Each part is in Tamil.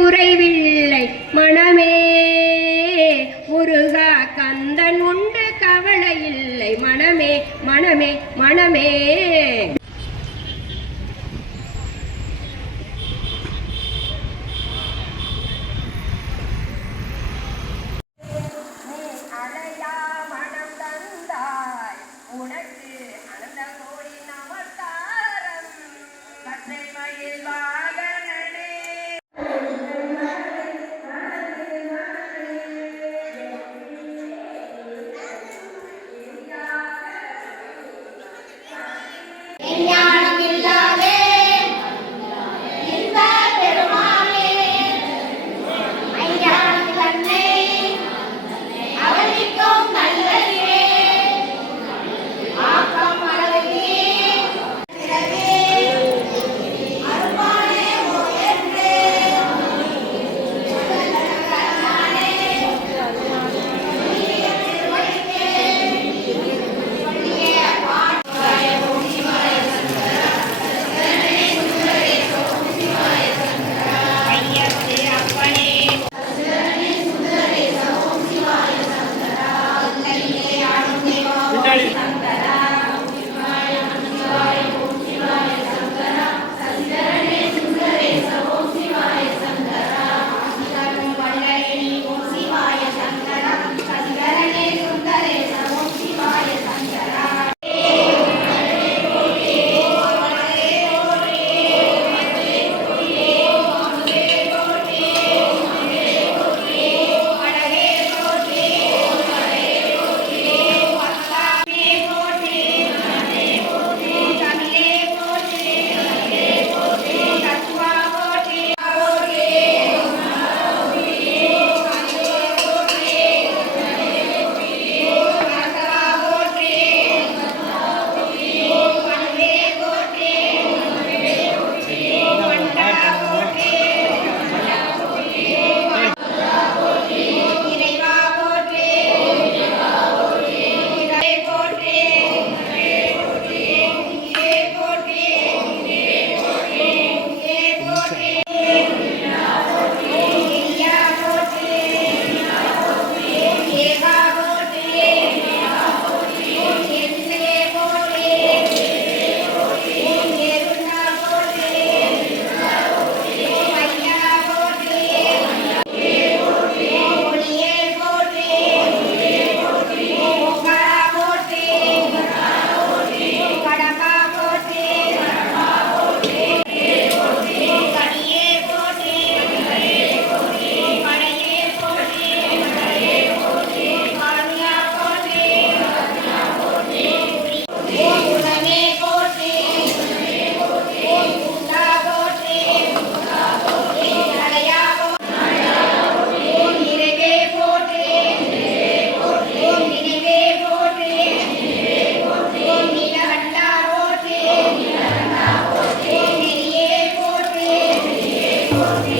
குறைவில்லை மனமே. முருகா கந்தன் உண்டு கவலை இல்லை மனமே மனமே மனமே.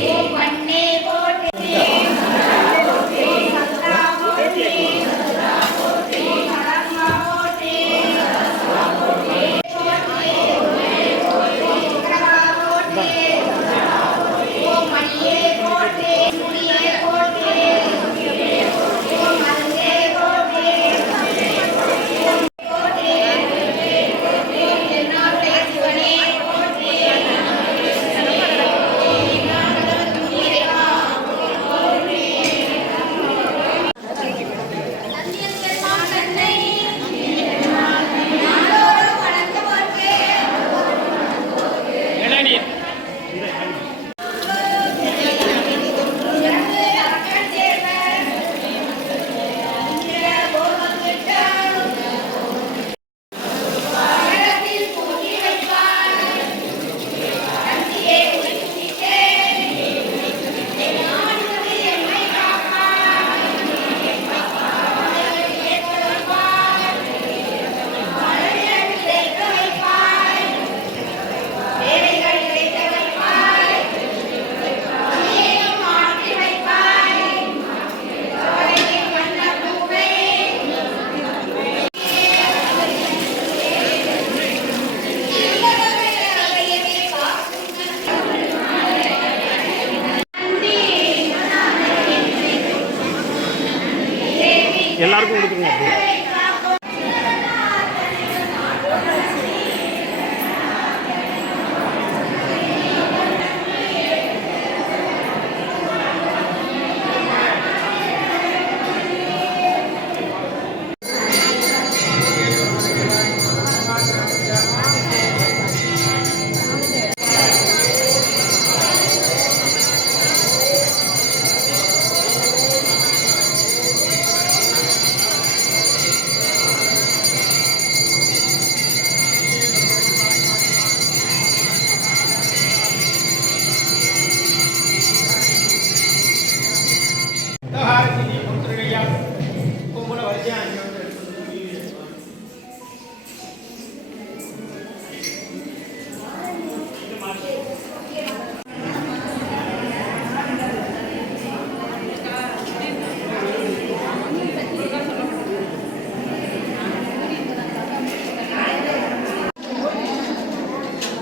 Ele vai எல்லாருக்கும் கொடுத்துருங்க அப்படியே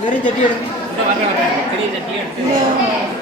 வெறும் சட்டி எடுங்க. பெரிய சட்டி எடுத்து